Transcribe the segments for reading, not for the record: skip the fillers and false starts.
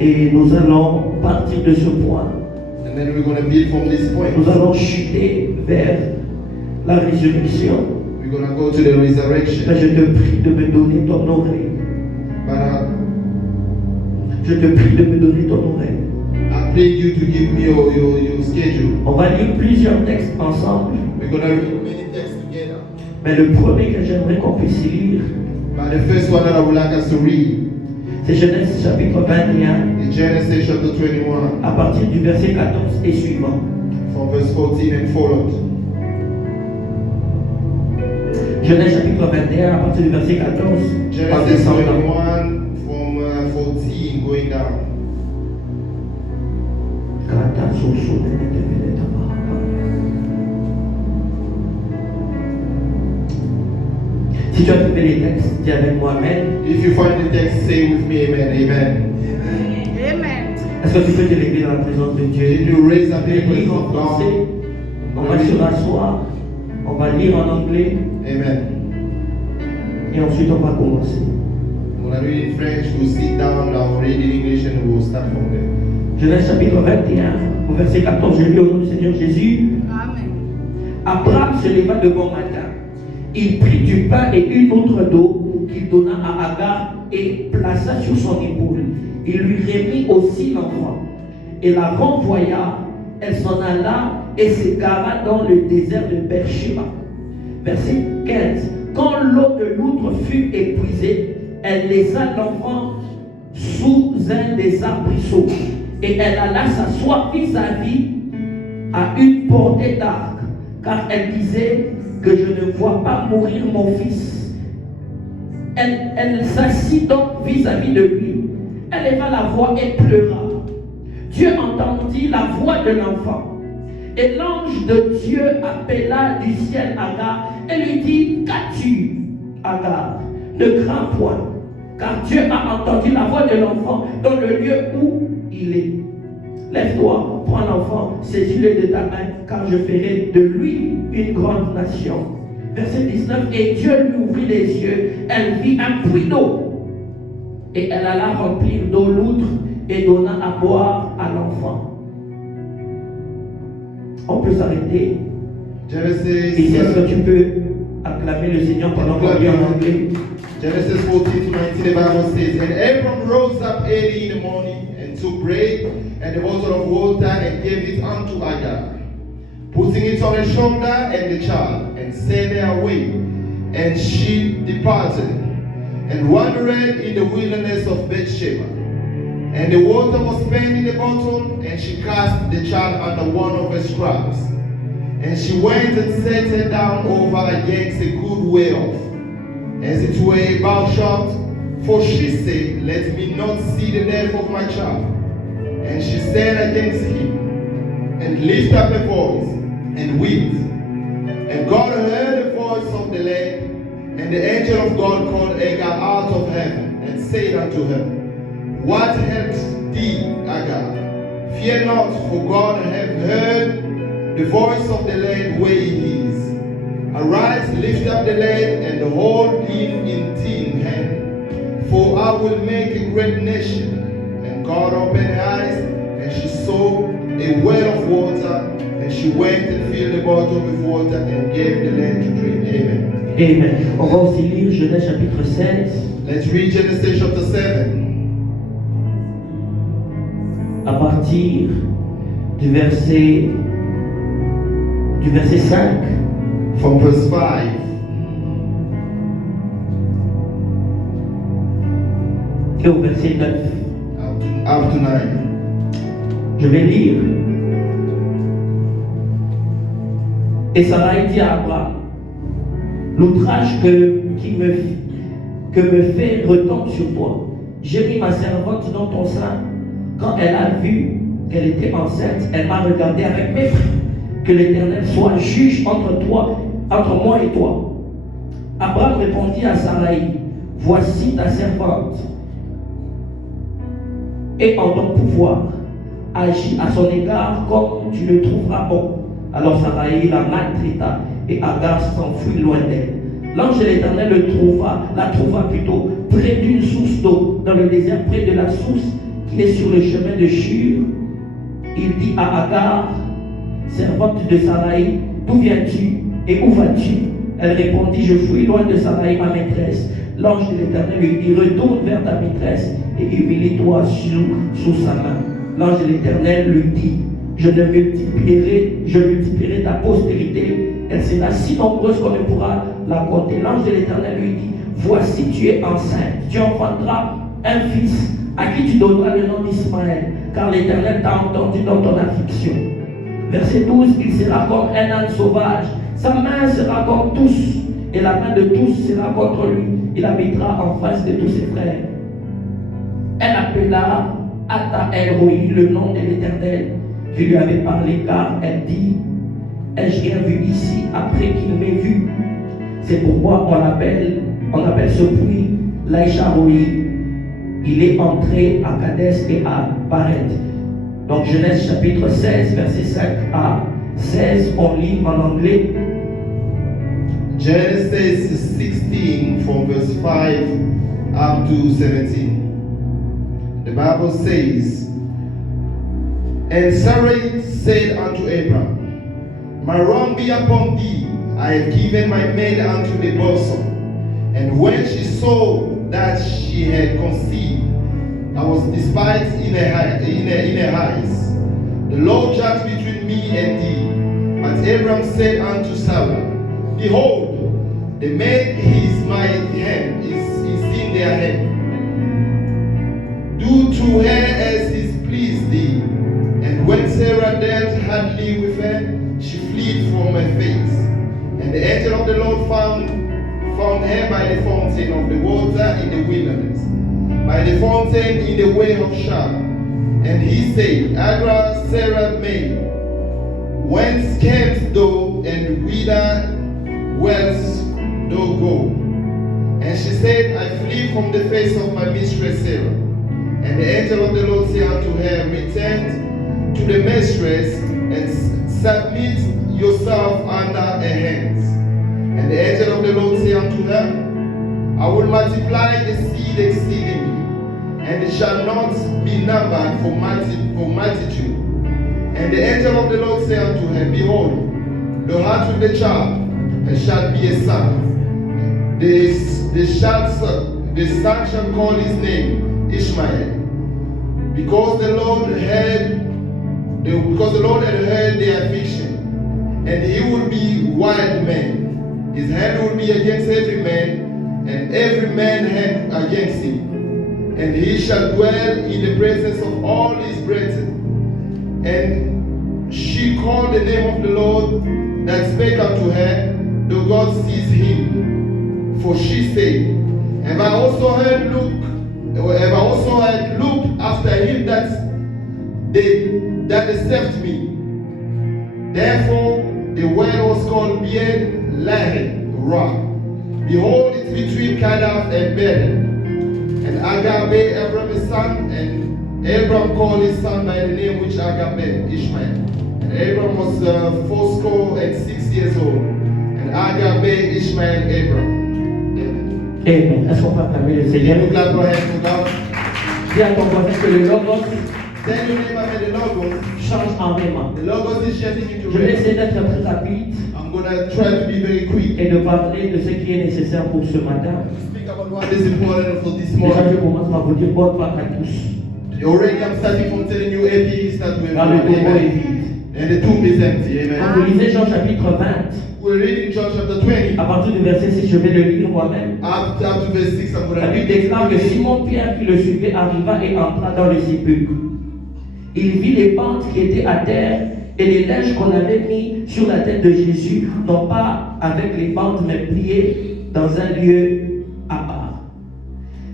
Et nous allons partir de ce point. And then we're going to build from this point. Nous allons chuter vers la résurrection. We're going to go to the resurrection. Mais je te prie de me donner ton oreille. But Je te prie de me donner ton oreille. I beg you to give me your schedule. On va lire plusieurs textes ensemble. We're going to read many texts together. Mais le premier que j'aimerais qu'on puisse lire, But the first one that I would like us to read c'est Genèse chapitre 21, is Genesis chapter 21, à partir du verset 14 et suivant. from verse 14 and forward. Genèse chapitre 21, à partir du verset 14, en Genesis descendant. 21 from 14 going down. Si tu as trouvé les textes, dis avec moi Amen. If you find the text, say with me amen. Amen. Amen. Est-ce que tu peux te lever dans la présence de Dieu? Can you raise up Je the vais lire presence en of français. God? On va se rasseoir. On va lire en anglais. Amen. Et ensuite on va commencer. When I read in French, we'll sit down, I'll read in English, and we'll start from there. Genèse chapitre 21, au verset 14, je lis au nom du Seigneur Jésus. Amen. Abraham se leva de bon matin. Il prit du pain et une autre d'eau qu'il donna à Agar et plaça sur son épaule. Il lui remit aussi l'enfant et la renvoya. Elle s'en alla et s'égara dans le désert de Beersheba. Verset 15. Quand l'eau de l'outre fut épuisée, elle laissa l'enfant sous un des arbrisseaux et elle alla s'asseoir vis-à-vis à une portée d'arc, car elle disait que je ne vois pas mourir mon fils. Elle s'assit donc vis-à-vis de lui. Elle éleva la voix et pleura. Dieu entendit la voix de l'enfant. Et l'ange de Dieu appela du ciel Agar et lui dit: qu'as-tu, Agar? Ne crains point, car Dieu a entendu la voix de l'enfant dans le lieu où il est. Lève-toi, prends l'enfant, saisis-le de ta main, car je ferai de lui une grande nation. Verset 19. Et Dieu lui ouvrit les yeux, elle vit un puits d'eau, et elle alla remplir d'eau l'outre et donna à boire à l'enfant. On peut s'arrêter. Et Genesis, est-ce que tu peux acclamer le Seigneur pendant qu'on lit en anglais? Genesis 14 to 19, the Bible says, And Abram rose up early in the morning and took bread and a bottle of water and gave it unto Agar, putting it on her shoulder and the child, and sent her away. And she departed and wandered in the wilderness of Beersheba. And the water was spent in the bottle, and she cast the child under one of her shrubs. And she went and sat her down over against a good way off, as it were a bow shot, for she said, Let me not see the death of my child. And she said against him, and lifted up her voice, and wept. And God heard the voice of the lad, and the angel of God called Agar out of heaven, and said unto her, What helped thee, Agar? Fear not, for God hath heard the voice of the lad where he is. Arise, lift up the lad, and hold him in thy hand. For I will make a great nation. And God opened her eyes, and she saw a well of water, and she went and filled the bottle with water, and gave the lad to drink. Amen. Amen. On va aussi lire Genèse chapitre 16, Let's read Genesis chapter 7, à partir du verset 5. from verse 5 Et au verset 9. up to 9. Je vais lire. Et Sarai dit à Abraham: l'outrage que me fait retombe sur toi. J'ai mis ma servante dans ton sein. Quand elle a vu qu'elle était enceinte, elle m'a regardé avec mépris. Que l'Éternel soit juge entre moi et toi. Abraham répondit à Sarai: voici ta servante, et en ton pouvoir, agis à son égard comme tu le trouveras bon. Alors Sarai la maltraita, et Agar s'enfuit loin d'elle. L'ange de l'Éternel la trouva plutôt près d'une source d'eau, dans le désert, près de la source qui est sur le chemin de Shur, il dit à Agar, servante de Sarai, d'où viens-tu et où vas-tu? Elle répondit, je fuis loin de Sarai, ma maîtresse. L'ange de l'Éternel lui dit, retourne vers ta maîtresse et humilie-toi sous sa main. L'ange de l'Éternel lui dit, je multiplierai ta postérité, elle sera si nombreuse qu'on ne pourra la compter. L'ange de l'Éternel lui dit, voici tu es enceinte, tu enfanteras un fils à qui tu donneras le nom d'Ismaël, car l'Éternel t'a entendu dans ton affliction. Verset 12, il sera comme un âne sauvage, sa main sera comme tous, et la main de tous sera contre lui. Il habitera en face de tous ses frères. Elle appela Ata El-Roi, le nom de l'Éternel, qui lui avait parlé, car elle dit, ai-je rien vu ici après qu'il m'ait vu? C'est pourquoi on appelle ce puits Laïcha-Roi. Il est entré à Kadès et à Baret. Donc Genèse chapitre 16, verset 5 à 16, on lit en anglais. Genesis 16 from verse 5 up to 17. The Bible says, and Sarai said unto Abram, my wrong be upon thee, I have given my maid unto the bosom. And when she saw that she had conceived, I was despised in her eyes. The Lord judged between me and thee. But Abram said unto Sarah, behold, the maid is my hand, is in their hand. Do to her as is pleased thee. And when Sarah dealt hardly with her, she fled from her face. And the angel of the Lord found her by the fountain of the water in the wilderness, by the fountain in the way of Shur. And he said, Agar, Sarah maid, whence camest thou, and whither west thou go? And she said, I flee from the face of my mistress Sarah. And the angel of the Lord said unto her, return to the mistress, and submit yourself under her hands. And the angel of the Lord said unto her, I will multiply the seed exceedingly, and it shall not be numbered for multitude. And the angel of the Lord said unto her, behold, thou art with the child, and shalt be a son. The son shall call his name Ishmael, because the Lord had heard their affliction, and he will be wild man. His hand will be against every man, and every man hand against him. And he shall dwell in the presence of all his brethren. And she called the name of the Lord that spake unto her, though God sees him. For she said, Have I also had looked after him that deceived me? Therefore the well was called Beer Lahai Roi. Behold, it's between Kadesh and Bered. And Agar bare Abram his son, and Abram called his son by the name which Agar bare, Ishmael. And Abram was 86 years old, and Agar bare Ishmael Abram. Amen. Est-ce qu'on peut acclamer le Seigneur? Nous clap our hands to God. Dis à ton voisin que le Logos Tell your neighbor that the Logos change en vraiment. The Logos is changing into Je vais Rhema. essayer d'être très rapide I'm going to try to be very quick. et de parler de ce qui est nécessaire pour ce matin. Speak about what is important for this Déjà, je morning. commence par vous dire bonne Pâques à tous. Already I'm starting from telling you happy Easter to Car le everyone. tombeau est Amen. vide. And the tomb is empty. Quand Amen. vous lisez Jean chapitre 20, We're reading John chapter 20. à partir du verset 6, je vais le lire moi-même. Up to verse 6, I'm going La to Bible read it. déclare que Simon Pierre qui le suivait arriva et entra dans le sépulcre. Il vit les pentes qui étaient à terre et les linges qu'on avait mis sur la tête de Jésus, non pas avec les pentes mais pliés dans un lieu à part.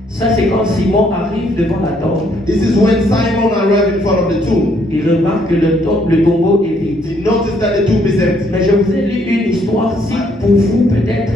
Ça c'est quand Simon arrive devant la tombe. This is when Simon arrived in front of the tomb. Il remarque que le tombeau est vide. He noticed that the tomb is empty. Mais je vous ai lu une histoire si pour vous peut-être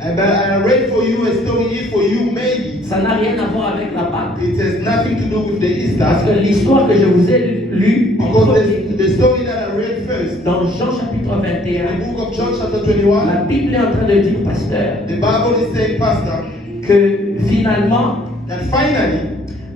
And I read for you a story, if for you maybe. ça n'a rien à voir avec la Pâque. It has nothing to do with the Parce Easter. que l'histoire que je vous ai lue en Because premier, the story that I read first, dans Jean chapitre in 21, the book of John chapter 21, la Bible est en train de dire, pasteur, the Bible is saying, Pastor, que finalement, that finally,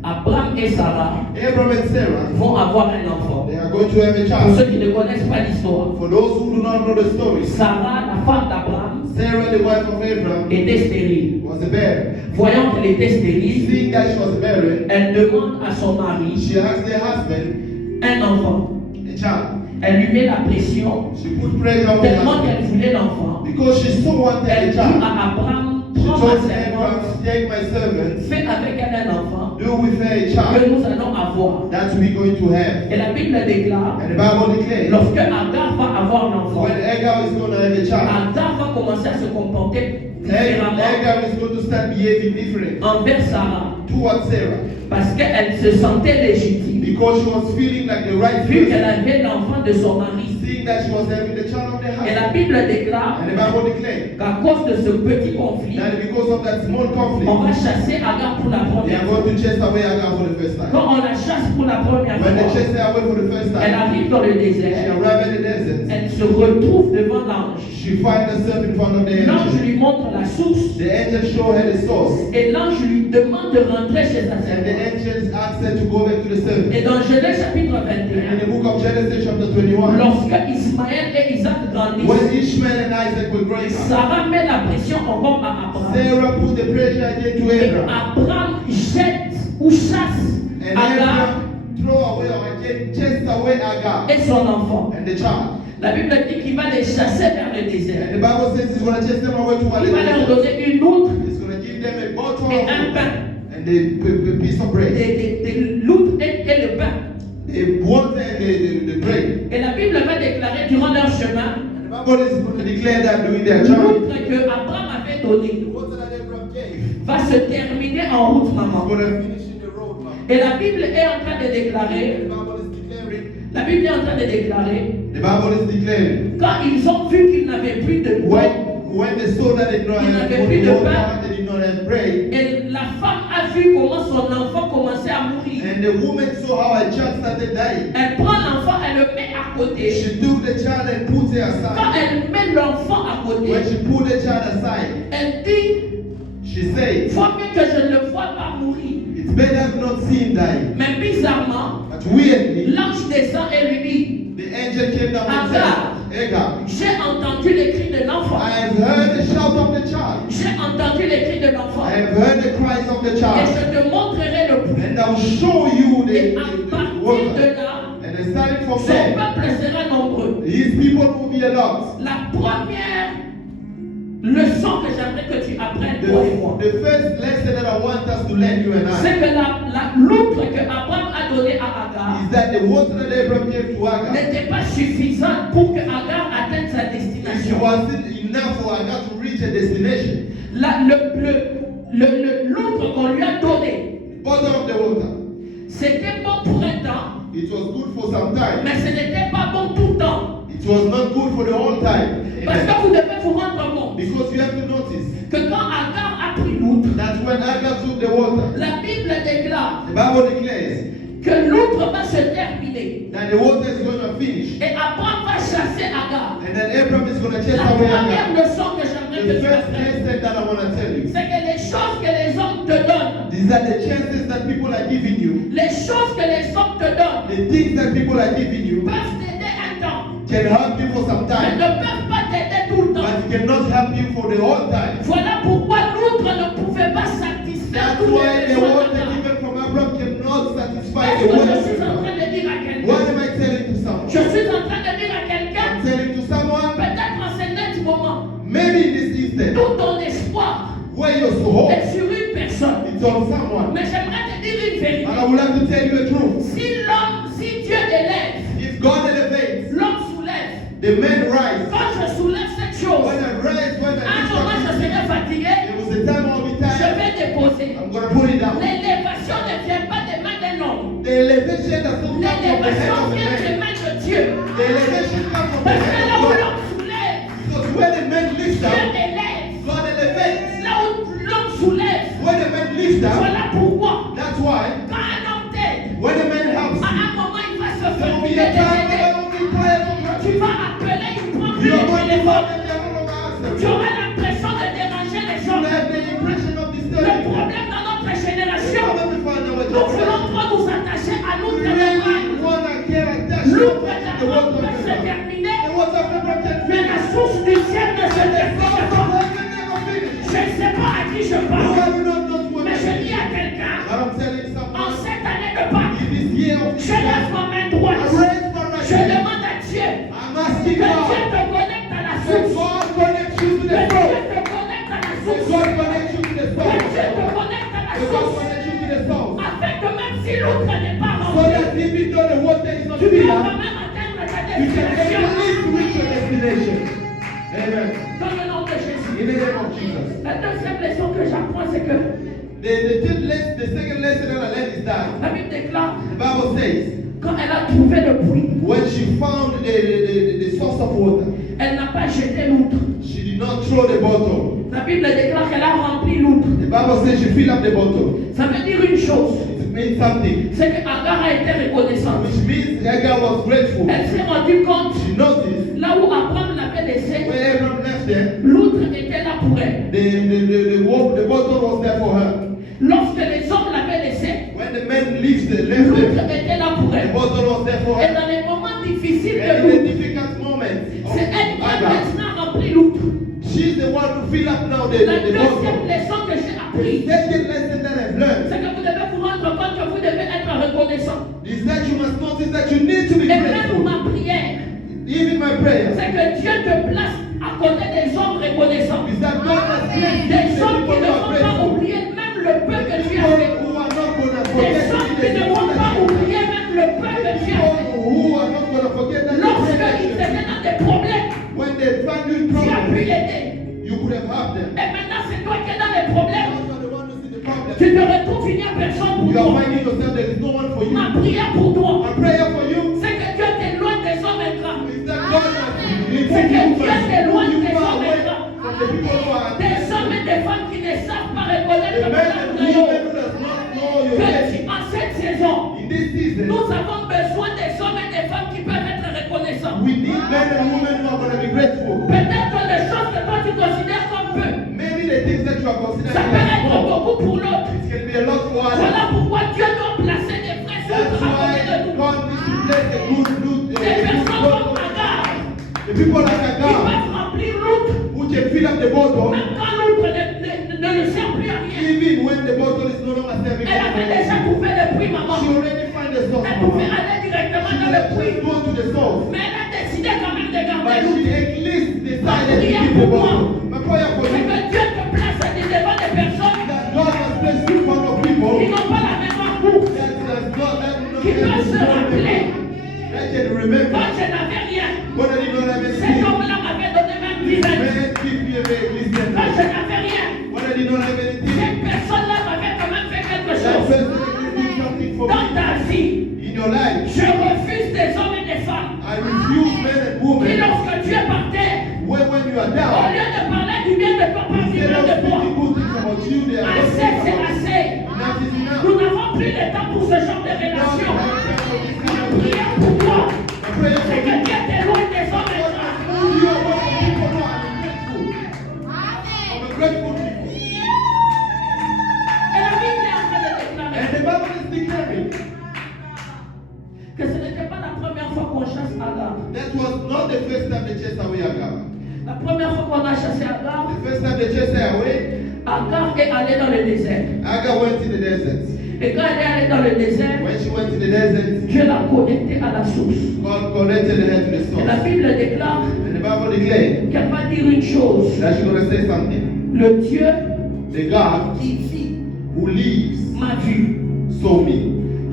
Abraham et Sarah Abraham and Sarah, vont avoir un enfant. they are going to have a Pour child. ceux qui ne connaissent pas l'histoire, For those who do not know the story, Sarah, la femme d'Abraham, Sarah, the wife of Abraham, était stérile. was a barren. Voyant qu'elle était stérile, Seeing that she was barren, elle demande à son mari she asked her husband un enfant. a child. Elle lui met la pression She put pressure on her tellement husband qu'elle voulait l'enfant. because she so wanted Elle a dit child. à Abraham, She prends told ma Abraham, servante, take my servant, fais avec elle un enfant do with her a que child nous allons avoir. that we're going to have. Et la Bible déclare, And the Bible declares, lorsque Agar va avoir l'enfant, when Agar is going to have a child, Agar va commencer à se comporter différemment Agar is going to start behaving different envers Sarah towards Sarah parce qu'elle se sentait légitime because she was feeling like the right vu qu'elle person, avait l'enfant de son mari. seeing that she was having the child of the Et husband. la Bible déclare And the Bible declares qu'à cause de ce petit conflit, that because of that small on conflict, va chasser Agar pour la they première are fois. going to chase away Agar for the first time. Quand on la chasse pour la première When they fois, chase her away for the first elle time, arrive dans le she désert, arrives in the desert. elle se retrouve devant l'ange. She finds herself in front of the L'ange angel. lui montre la source The angel show her the source. et l'ange lui demande de rentrer chez sa And the servante. angels asked her to go back to the servant. Et dans Genèse chapitre And in 21, the book of Genesis chapter 21, lorsque Ismaël et Isaac when grandissent, Ishmael and Isaac were growing up, Sarah met la pression encore à Abraham. Sarah put the pressure again to Et Abraham. Abraham jette ou chasse And Agar Abraham throw away or again chased away Agar et son enfant. and the child. La Bible dit qu'il va les chasser vers le désert. And the Bible says he's going to chase them away to Il va leur the donner une loutre He's going to give them a bottle et un of pain. and a piece of bread. Des loutres et le pain. The water and the bread. Et la Bible va déclarer durant leur chemin, And the Bible is going to declare that during their journey, l'outre que Abraham avait donnée the water that Abraham gave va se terminer en route, is maman. going to finish in the road, man. Et la Bible est en train de déclarer, The Bible is declaring. la Bible est en train de déclarer, The Bible is declaring. quand ils ont vu qu'ils n'avaient plus de pain, When they saw that they did not Il have n'avait plus de water, pain. they did not have bread, et la femme a vu comment son enfant commençait à mourir. and the woman saw how a child started dying, Elle prend l'enfant, elle le met à côté. she took the child and put her Quand aside. elle met l'enfant à côté, When she put the child aside, elle dit, she said, faut mieux que je ne le vois pas mourir. it's better not see him die. Mais bizarrement, But weirdly, l'ange descend et lui dit, the angel came down and Agar. said, Agar, j'ai entendu les cris de l'enfant. I have heard the shout of the child. J'ai entendu les cris de l'enfant. I have heard the cries of the Et child. je te montrerai le puits. And I will show you Et the à partir water. de là, And then starting from son there, peuple sera nombreux. his people will be a lot. La première leçon que j'aimerais que tu apprennes, toi et moi, The first lesson that I want us to learn, you and I, c'est que l'outre que Abraham a donné à Agar is that the water that Abraham gave to Agar, n'était pas suffisante pour que Agar atteigne sa it destination. wasn't enough for Agar to reach a destination. L'outre qu'on lui a donné, Bottom of the water, c'était bon pour un temps, it was good for some time. mais ce n'était pas bon tout le temps. It was not good for the whole time. Parce Amen. que vous devez vous rendre compte Because you have to notice que quand Agar a pris l'outre, that when Agar took the water, la Bible déclare the Bible declares que l'outre va se terminer. that the water is going to finish. Et Abraham va chasser Agar. And then Abraham is going to chase La away première Agar. leçon que j'aimerais The que tu first apprennes, lesson that I want to tell you, c'est que les choses que les hommes te donnent, these are the chances that people are giving you, les choses que les hommes te donnent, the things that people are giving you peuvent t'aider un temps, can help you for some mais time, ne peuvent pas t'aider tout le temps. but it cannot help you for the whole time. Voilà pourquoi l'outre ne pouvait pas satisfaire That's tous why les the besoins water d'Abraham. given from Abraham cannot satisfy Est-ce the que je water. suis en train de dire à quelqu'un? What am I telling to someone? Je suis en train de dire à quelqu'un, I'm telling to someone, peut-être en ce net moment, maybe in this instant, tout ton espoir where your hope est sur une personne. it's on someone. Mais j'aimerais te dire une vérité. And I would like to tell you the truth. Si Dieu élève, If God elevates, l'homme soulève. the men rise. Quand je soulève cette chose, When I rise, when à un I moment je lift serai fatigué, there was a time I'll be je tired. vais déposer. I'm going to put it down. L'élévation ne vient pas des mains d'un homme. The elevation does not come from the head L'élévation of a vient des man. mains de Dieu. The elevation comes from the Parce que head là of où God. l'homme soulève, Because when the man lifts Dieu up, élève. God elevates. Là où l'homme soulève, When the man lifts up, voilà pourquoi that's why quand un homme t'aide, when the man helps à you, un moment il va se there will be fatiguer a de time t'aider. when will be tired of Tu you. vas appeler, il prend plus You're le going to téléphone. fall and they're no longer answering. Tu auras l'impression de déranger les You gens. have the impression of Le disturbing. problème dans notre The génération, problem we find our parce Nous voulons trop nous attacher à l'autre de la We want to get attached L'autre to de the la water peut of se the river. terminer, The water of the river can mais la finish. source du ciel ne se The termine source of pas. heaven never finish. Je ne sais pas à qui je You parle, do not know what mais je it dis is. à quelqu'un, But I'm telling en someone, cette année de Pâques, in this year of je lève ma main droite. I raise my right Je hand. demande à Dieu I'm que asking Dieu God, te connecte à la that source. God connect you to Que the Dieu source. te connecte à la That source. God connect you to the Que source. Dieu te connecte à la That God source. connect you to the source. Afin que même si l'autre n'est pas So rempli, that even though the water is not tu peux filled quand up, même atteindre ta you can at destination. least reach your destination. Amen. Dans le nom de Jésus. In the name of Jesus. La deuxième leçon que j'apprends, c'est que The second lesson that I learned is that la Bible déclare, the Bible says quand elle a trouvé le puits, when she found the source of water, elle n'a pas jeté l'outre. she did not throw the bottle. La Bible déclare qu'elle a rempli l'outre. The Bible says she filled up the bottle. Ça veut dire une chose, It means something, c'est que Agar a été reconnaissante. which means Hagar was grateful. Elle s'est rendue compte, She noticed là où Abraham l'avait laissé, when Abraham left there, l'outre était là pour elle. the bottle was there for her. Lorsque les hommes l'avaient laissé, When the men left l'outre there, était là pour the elle. bottle was there for Et her. dans les moments difficiles And de in l'outre, the difficult moment c'est elle qui a of Hagar, maintenant rempli l'outre. she's the one who fill up now the La deuxième bottle. leçon que j'ai The apprise, second lesson that I've learned c'est que vous devez vous rendre compte que vous devez être reconnaissant. is that you must notice that you need to be Et même grateful. ma prière, Even my prayer c'est que Dieu te place à côté des hommes reconnaissants. is that God has placed Des the hommes people qui ne who are vont pas grateful. oublier même le peu que Dieu a People fait. who are not going to Des forget hommes qui ne the vont pas things oublier même le peu que Dieu a fait. who are not going to forget that Lorsqu'ils étaient dans des problèmes, when they find you in tu as pu trouble, aider. you could have helped them. Et maintenant, c'est toi qui es dans les problèmes. You are the one who see the problem. Tu te retrouves, il n'y a personne pour You are toi. finding yourself there is no one for you. Ma prière pour toi, My prayer for you c'est que Dieu t'éloigne des hommes ingrats. is that God has C'est que Dieu t'éloigne you des far hommes away ingrats. from the people who are Des hommes et des femmes qui ne savent pas reconnaître the le men malheur and de women Dieu. who does not know your Que name. en cette saison, In this season, nous avons besoin des hommes et des femmes qui peuvent être reconnaissants. we need men and women who are going to be grateful. Peut-être que les choses que toi tu considères comme peu, Maybe the things that you are ça considering peut as être small, beaucoup pour l'autre. it can be a lot for others. Voilà pourquoi Dieu doit placer des vrais That's filtres à why côté de nous. God needs to place a good Des personnes comme bottle. Agar, The people like qui Hagar peuvent remplir l'autre, who can fill up the bottle même quand l'autre ne sert plus à rien. even when the bottle is no longer serving Elle avait déjà anything. trouvé le puits, maman. She already find the source Elle for pouvait her. aller directement She dans would le have puits. just gone to the source. Mais elle a décidé quand même de garder But l'autre. she at least decided to keep the bottle. My prayer for C'est you que Dieu te place devant des personnes that God has placed you in front of people qui n'ont pas la mémoire courte, that does not qui peuvent se rappeler. that can remember Quand je n'avais rien, when I did not have cet anything. homme-là m'avait donné même 10 ans. Man, give me a very listen. Quand je n'avais rien, When I did not have anything, cette personne-là m'avait quand même fait quelque that chose. person actually did something for Dans me ta vie, in your life. je refuse des hommes et des femmes I refuse men and qui, women lorsque tu es par terre, when you are au down, lieu de parler du bien de toi, parle du instead bien of de toi. speaking good things about you, they are Assez, talking c'est about assez. that is enough. Nous n'avons plus le temps pour ce genre de relation. Ma prière pour toi, My prayer for c'est you, que Dieu t'éloigne des hommes et God des femmes. has moved you away from people who are ungrateful. I'm a grateful people. Et la Bible est en train de déclarer And the Bible is declaring que ce n'était pas la première fois qu'on chasse Agar. that was not the first time they chased away Hagar. La première fois qu'on a chassé Agar, The first time they chased her away, Agar est allée dans le désert. Hagar went in the desert. Et quand elle est allée dans le désert, When she went in the desert, Dieu l'a connectée à la source. God connected her to the Et la source. Bible déclare And the Bible declared qu'elle va dire une chose. that she's going to say something. Le Dieu The God qui vit who lives m'a vu. saw me.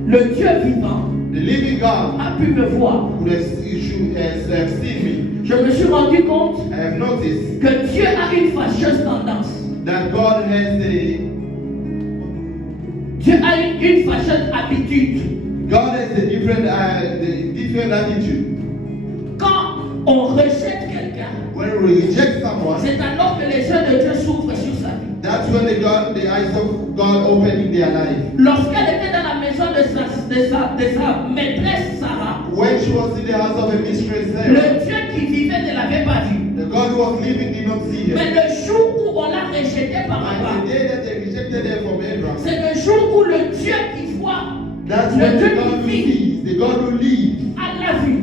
Le Dieu vivant The living God a pu me voir. who has seen me. Je me suis rendu compte I have noticed que Dieu a une fâcheuse tendance. that God has Dieu a une fâcheuse habitude. a different attitude. Quand on rejette quelqu'un, When we reject someone, c'est alors que les yeux de Dieu s'ouvrent sur sa vie. that's when the eyes of God open in their life. Lorsqu'elle était dans la maison de sa maîtresse Sarah, When she was in the house of a mistress Sarah, le Dieu qui vivait ne l'avait pas vu. the God who was living did not see her. Mais le jour où on l'a rejeté par And Abraham, the day that they rejected her from Abraham, c'est le jour où le Dieu qui voit, That's le when Dieu the God who qui vit, sees, the God who lives, a l'a vu.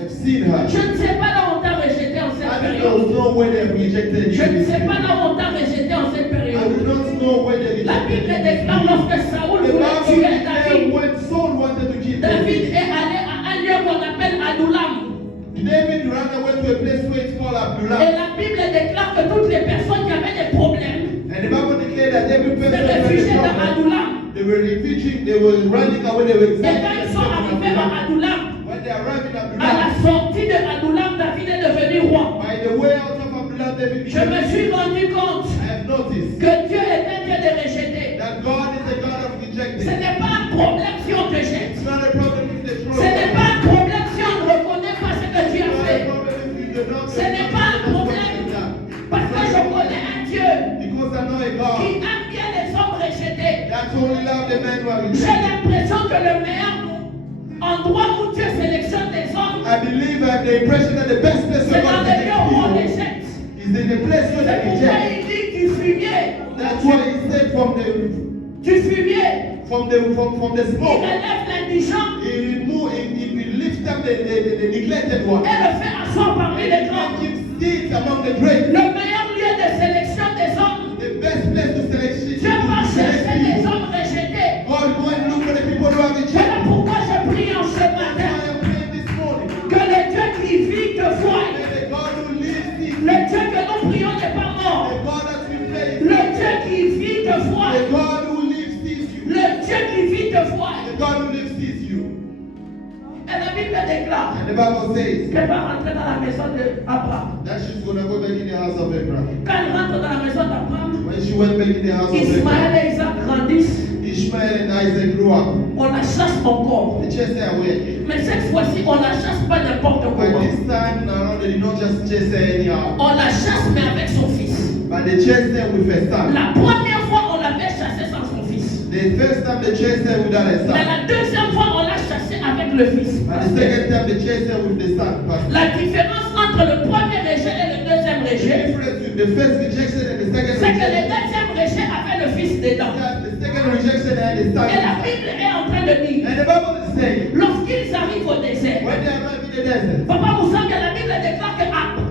have seen her. Je ne sais pas là où on t'a rejeté en cette I période. don't know where they have rejected Je you. ne sais pas là où on t'a rejeté en cette I période. do not know where they La rejected Bible you. déclare lorsque Saoul The voulait Bible tuer declares David, when Saul wanted to kill David David, est allé à un lieu qu'on appelle Adullam. David ran away to a place where it's called Et Abdullah. la Bible déclare que toutes les personnes qui avaient des problèmes And the Bible declared that every se person had réfugiaient a dans problem. Adullam. They were refuging, they were running away, they were Et quand ils sont arrivés à Adullam, When they arrived in à Abdullah, la sortie de Adullam, David est devenu roi. by the way out of Abdullah, David Je me suis rendu compte I have noticed que Dieu est un Dieu de rejeté. that God is a God of Ce rejecting. n'est pas un problème si on te jette. It's not a problem if they throw Ce n'est you pas out. un problème si on ne reconnaît pas ce que Dieu a It's not a fait. problem if you do not Ce n'est pas un problème. Parce que je connais un Dieu because I know a qui God aime bien les hommes rejetés. that only love the men who are J'ai rejected. l'impression que le meilleur endroit où Dieu sélectionne des hommes, I believe I have the impression that the best place c'est for dans God les lieux où on to les reject jette. is in the place where C'est they pourquoi reject. il dit du fumier. That's why he said Du fumier. from the Il smoke, relève l'indigent he lifts up the neglected one. et le fait asseoir parmi les grands. And keeps seats among the great. Le meilleur lieu de sélection des hommes, The best place to select Dieu va chercher des hommes rejetés. God go and look for the people who are Voilà rejected. pourquoi je prie en ce That's matin why I'm praying this morning. que le Dieu qui vit te voie. May the God who lives sees you. Le Dieu que nous prions n'est pas mort. The God that we praise. Le Dieu qui vit te voie. The God who lives sees you. Le Dieu qui vit te voie. The God who lives sees you. Et la Bible déclare And the Bible says qu'elle va rentrer dans la maison d'Abraham. that she's going to go back in the house of Abraham. Quand elle rentre dans la maison d'Abraham, When she went back in the house of Ismaël Abraham, et Isaac grandissent. Ishmael and Isaac grew up. On la chasse encore. They chased her away. Mais cette fois-ci, on la chasse pas n'importe But comment. this time around, they did not just chase her anyhow. On la chasse mais avec son fils. But they chased her with her son. La première fois, on l'avait chassée sans son fils. The first time they chased her without her Mais son. la deuxième fois, on l'a chassée avec le fils. And the second time they chased her with the son. But La différence entre le premier rejet et le deuxième the rejet, difference with the first rejection and the second c'est que le rejection, deuxième rejet avait le fils dedans. that the second rejection had the son. Et la Bible est en train de dire, And the Bible is saying, lorsqu'ils arrivent au désert, when they arrived in the desert, Papa Moussa, la Bible déclare que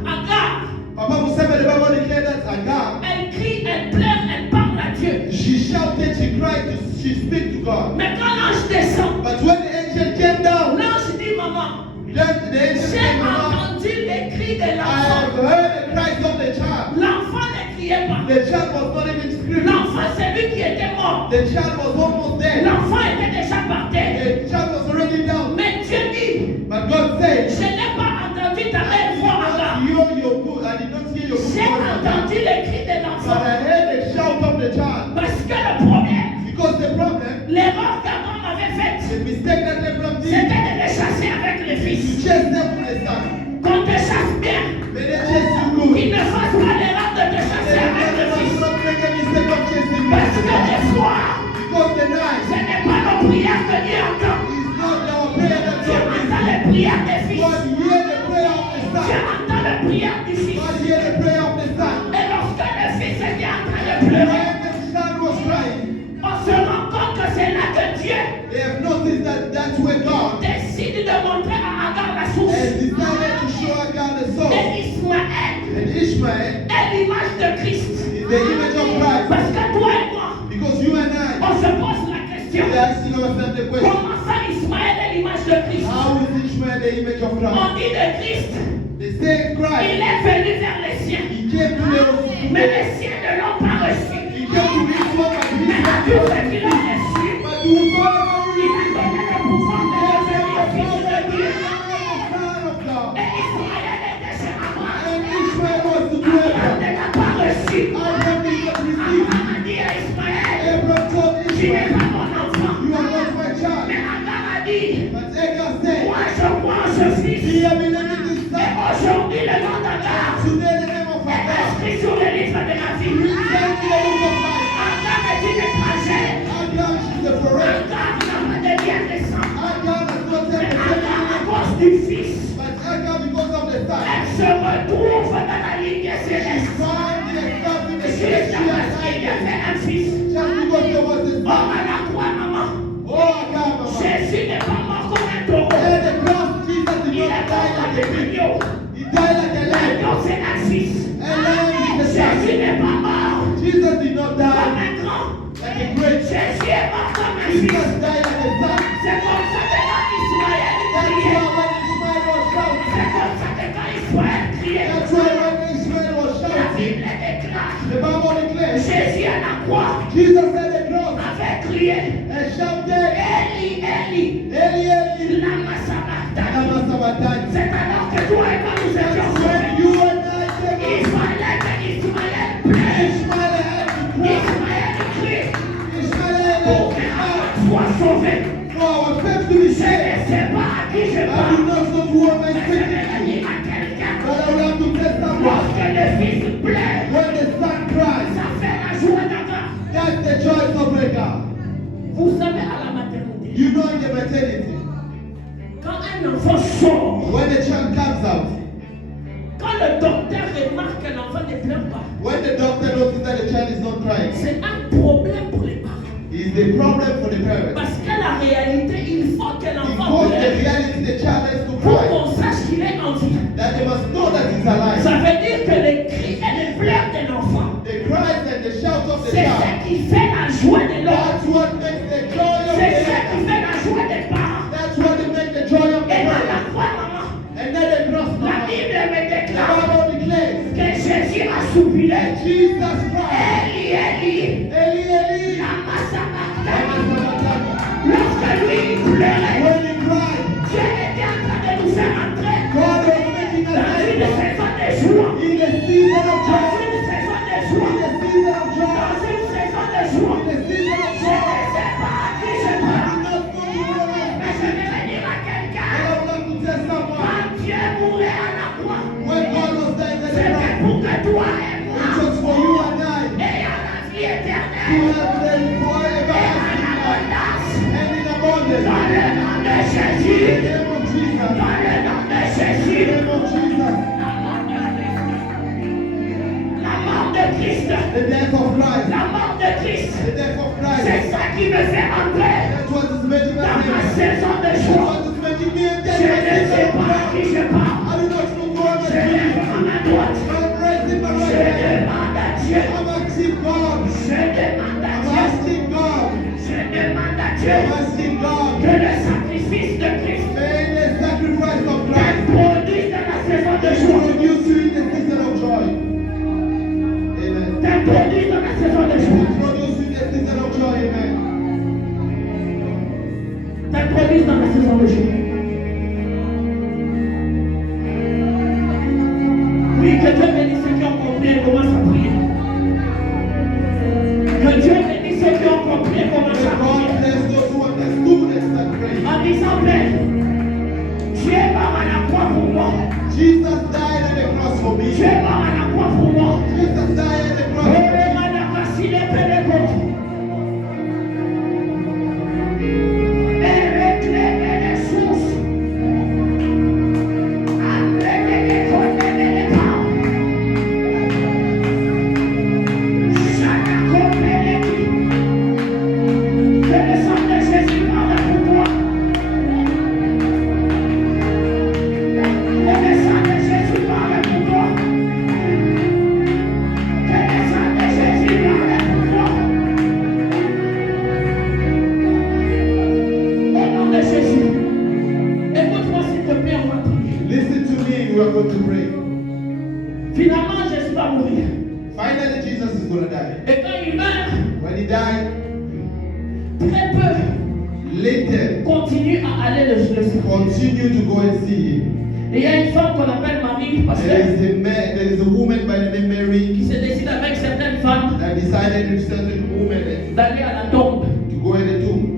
Agar, Papa Musa, the Bible declared that Agar, elle crie, elle pleure, elle parle à Dieu. she shouted, she cried, she speak to God. Mais quand l'ange descend, But when the angel came down, l'ange dit, maman, then the angel j'ai came down. entendu les cris de I l'enfant. have heard the cries of the child. L'enfant ne criait pas. The child was not even screaming. L'enfant, c'est lui qui était mort. The child was almost dead. L'enfant était déjà par terre. The child was already down. Mais Dieu dit, But God said, je n'ai pas entendu ta belle voix Agar. I did not hear your J'ai good entendu les cris de but l'enfant. I heard the shout of the child. Parce que le problème, Because the problem, l'erreur qu'Abraham avait faite, the mistake that Abraham c'était did, de les chasser avec le you fils. chase them with the son. Qu'on te chasse bien. May they chase you good. Qu'il ne fasse pas l'erreur de te chasser avec le fils. Not make a mistake of chasing Parce que me. des fois, Because the night ce n'est pas nos prières que Dieu entend. is not our prayer that Dieu God entend les listens. prières des fils. God hear the prayer of the Dieu son. entend les prières du fils. God hear the prayer of the son. Et lorsque le fils était en train de pleurer, When the son was crying, on se rend compte que c'est là que Dieu they have noticed that that's where God décide de montrer à Agar la source. has decided to show God the source. Et Ismaël And Ishmael est l'image de Christ. is the image of Christ. Parce que toi et moi, Because you and I, on se pose la question. we are asking ourselves the question, Comment ça Ismaël est l'image de Christ? how is Ishmael the image of Christ? On dit de Christ, The same il Christ, est venu vers les siens. he came to the Mais les siens ne l'ont pas reçu. he came to his one, but his Mais à one tous ceux qui l'ont reçu, but to whosoever il a donné le pouvoir de devenir fils de Dieu. the Son of God. Et Ismaël était chez Abraham. And Ishmael was to do Abraham it. ne l'a pas reçu. Abraham did not receive. Abraham a dit à Ismaël, Abraham told tu n'es Ishmael, pas mon enfant. you are not my Mais child. Abraham a dit, But Agar said, moi je vois ce fils. he have been living this Et son. aujourd'hui le nom d'Agar Today the name of est Agar inscrit sur le livre de la vie. written in the book of life. Agar est une étrangère. Agar, she's a foreigner. Agar n'a pas de bien de sang. Agar does not have Mais the Agar, à same cause du fils, but Agar, because of the son, elle se retrouve dans la ligne céleste. find herself in the Juste parce qu'il y celestial avait un fils. just because there was a Or son. à la croix, maman, sacrifice. Jesus died as a sacrifice. C'est comme ça que quand Ismaël That's criait, why when Ishmael was shouting, c'est comme ça que quand Ismaël criait, that's why when Ishmael was la shouting, Bible déclare, the Bible declares, Jésus à la croix Jesus at the cross avait crié, and shouted, Eli, Eli, Eli, Eli, lama sabachthani. lama sabachthani. C'est alors que toi et moi nous étions sauvés. When you and I came Il fallait que Ismaël plaise. Ishmael had to cry. Ismaël crie Ishmael had pour to que cry Aaron soit sauvé. for our faith to be Je saved. ne sais pas à qui je I do parle, not know who am I mais je speaking vais le to, dire à quelqu'un. but I will have to testify. Lorsque le fils plaît, When the son cries, ça fait la joie d'Aga. that's the choice of a God. Vous savez, à la maternité, You know in the maternity, quand un enfant sort, when the child comes out, quand le docteur remarque que l'enfant ne pleure pas, when the doctor notices that the child is not crying, c'est un problème pour les parents. it's the problem for the parents. Parce que la réalité, il faut que l'enfant Because the pleure reality, the child has to pour cry. qu'on sache qu'il est en vie. That they must know that he's alive. Ça veut dire que les cris et les pleurs de l'enfant, The cries and the shouts of the c'est ce child, qui fait la joie de l'homme. that's what makes the joy of C'est the ce qui parents. fait la joie des parents. That's what makes the joy of the Et dans la parents. croix, maman, And then the cross, la Bible me the déclare Bible declares, que Jésus a soupiré. Jesus Christ, Eli, Eli, Eli, Eli, lama sabachthani. lama sabachthani. Lorsque lui il pleurait, When he cried, Dieu était en train de nous faire entrer God was making us dans une able saison de joie. in the season of Dans joy, une saison de in joie. the season of joy, Dans une saison de joie. in the season of Je joy. ne sais pas à qui je I parle, do not know who am I mais je speaking vais le dire à to, quelqu'un. but I would like to tell someone, Quand Dieu mourait à la croix, when God was dying at the c'était cross, pour que toi et it moi was for you and I ayons la vie to éternelle have them forever et en abondance. and in abundance. Dans le nom de In the Jésus. name of Jesus. Dans le nom de In the Jésus. name of Jesus. La mort de Christ. The death of Christ. La mort de Christ. The death of C'est Christ. ça qui me fait entrer That's what is making us dans ma able. saison de That's joie. what is making me enter Je my ne sais season of pas à joy. qui je parle. I do not know who am I Je speaking lève to. ma droite. I'm raising my Je right hand. demande à Dieu. I'm asking God. Je demande à I'm Dieu. asking God. Je demande à Dieu I'm asking God. que le sacrifice de Christ May the sacrifice of te Christ produise dans la saison de to joie. produce you in the season of joy. Amen. Te produise dans la saison de joie. Produce you in the season of joy. Amen. Te produise dans la saison de joie. Oui, que Dieu bénisse ceux qui ont compris et commencent à prier. Que Dieu bénisse ceux qui ont compris et commencent May à God prier. bless those who understood and start praying. En disant, Père, tu es mort à la croix pour moi. Jesus died on the cross for me. Tu es mort à la croix pour moi. Jesus died on the cross Oh, for me. madame, voici les pédagogues. Et réclamer les sources. Amener les condamnés les parents. Chacun comprend les qui. Que le sang de Jésus parle pour toi. Que le sang de Jésus parle pour toi. Que le sang de Jésus parle pour toi. Au nom de Jésus. Écoute-moi s'il te plaît, on va prier. Listen to me, we are going to pray. Finalement, Jésus va mourir. Finally, Jesus is going to die. Et quand il meurt, When he died, très peu later, continuent à aller le servir. continue to go and see him. Et il y a une femme qu'on appelle Marie, parce There que is a man, there is a woman by the name qui Mary se décide avec certaines femmes that decided with certain women d'aller à la tombe. to go in the tomb.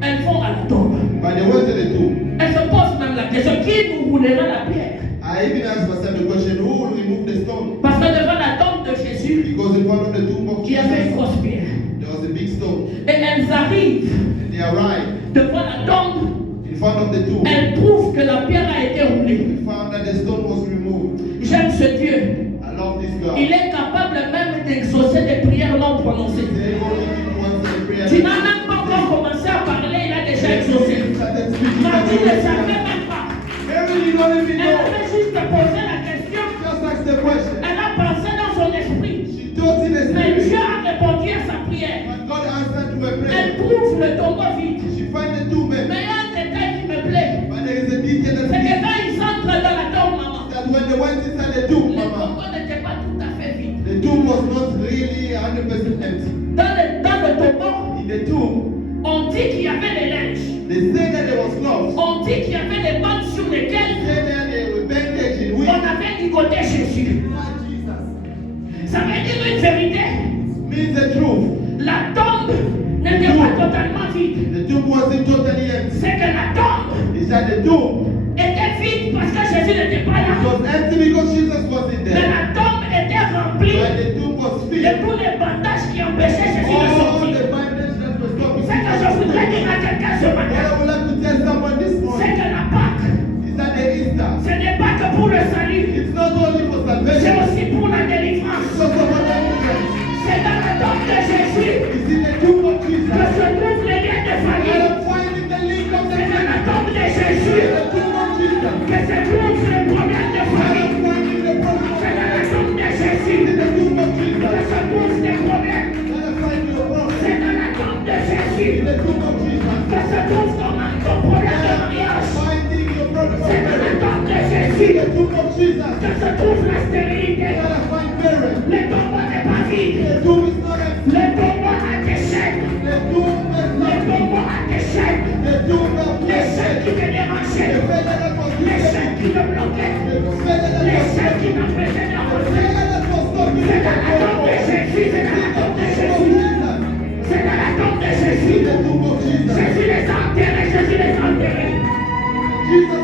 Elles vont à la tombe. But they went to the tomb. Elles se posent même la question, qui nous roulera la pierre? I even asked myself the question, who will remove the stone? Parce que devant la tombe de Jésus, Because in front of the tomb of il y avait une Jesus, grosse pierre. there was a big stone. Et elles arrivent And they arrived devant la tombe, in front of the tomb. elles trouvent que la pierre a été roulée. We found that the stone was removed. J'aime ce Dieu. I love this God. Il est capable même d'exaucer des prières non prononcées. They only give you one prayer. Tu n'as même pas encore commencé à parler, il a déjà exaucé. Started speaking Marie ne about savait it. même pas. Mary did not even Elle know. avait juste posé la question. Just asked the question. Elle a pensé dans son esprit. She thought in the Mais spirit. Dieu a répondu à sa prière. But God answered to her prayer. Elle trouve le tombeau vide. the tomb, On dit qu'il y avait les linges. they say that there was clothes. On dit qu'il y avait les bandes sur They lesquelles say that they were bandaged in on which avait ligoté Jésus. Ça veut dire une vérité. means the truth. La tombe n'était pas totalement vide. The tomb wasn't totally empty. C'est que la tombe It's that the tomb était vide parce que Jésus n'était pas là. was empty because Jesus wasn't Mais there. la tombe était remplie But the tomb was de filled. tous les bandages qui empêchaient Jésus de All sortir. the bandage that was stopping C'est que je voudrais dire à quelqu'un ce What matin, I would like to tell someone this c'est morning que la Pâque, is that the Easter, ce n'est pas que pour le salut, it's not only for c'est salvation, aussi pour la it's délivrance. also for deliverance. C'est dans la tombe de Jésus It's in the tomb of que Jesus. se trouvent les liens de And famille. I'm finding the link of the C'est dans la family. tombe de In Jésus the tomb of Jesus. que se trouvent les problèmes de And famille. I'm finding the problem. C'est dans la tombe de Jésus In the tomb of que Jesus. se trouvent les problèmes. And I'm finding the problem. C'est dans la tombe de In Jésus the tomb of Jesus. que se trouve ton problème de mariage. Finding your problem. C'est dans la tombe de In Jésus the tomb of Jesus. que se trouve la stérilité. And I find parents. Le tombeau n'est pas vide. The tomb is not empty. Le tombeau a des chaînes. The tomb is Le not tombeau a des chaînes. The tomb of Les chaînes qui Jesus. te The dérangeaient. feather that was Les missing. chaînes qui te bloquaient. The feather that Les was chaînes qui missing. t'empêchaient The d'avancer. feather that was stopping C'est you dans la tombe de from Jésus. C'est dans la tombe de going. Jésus. C'est dans la tombe de In Jésus. the tomb of Jesus. Jésus les a enterrés. Jésus les a enterrés. Jesus